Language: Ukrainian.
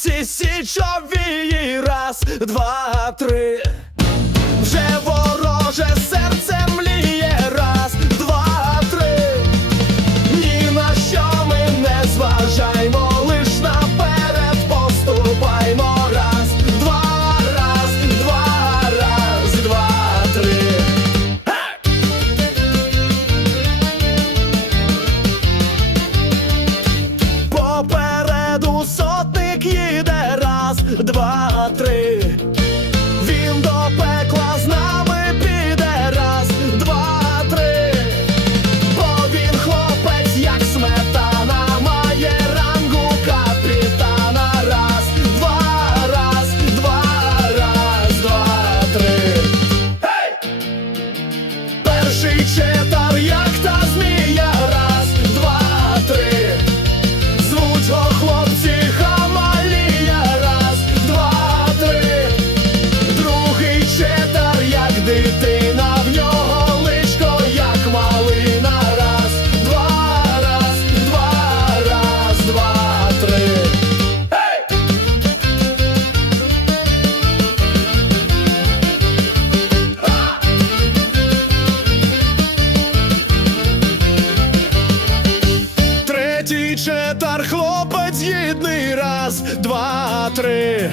хлопці січові, раз, два, три. Їде раз, два, три. дитина в нього лишко як малина, раз, два, раз, два, раз, два, три. Третій четар хлопець єдний раз, два, три.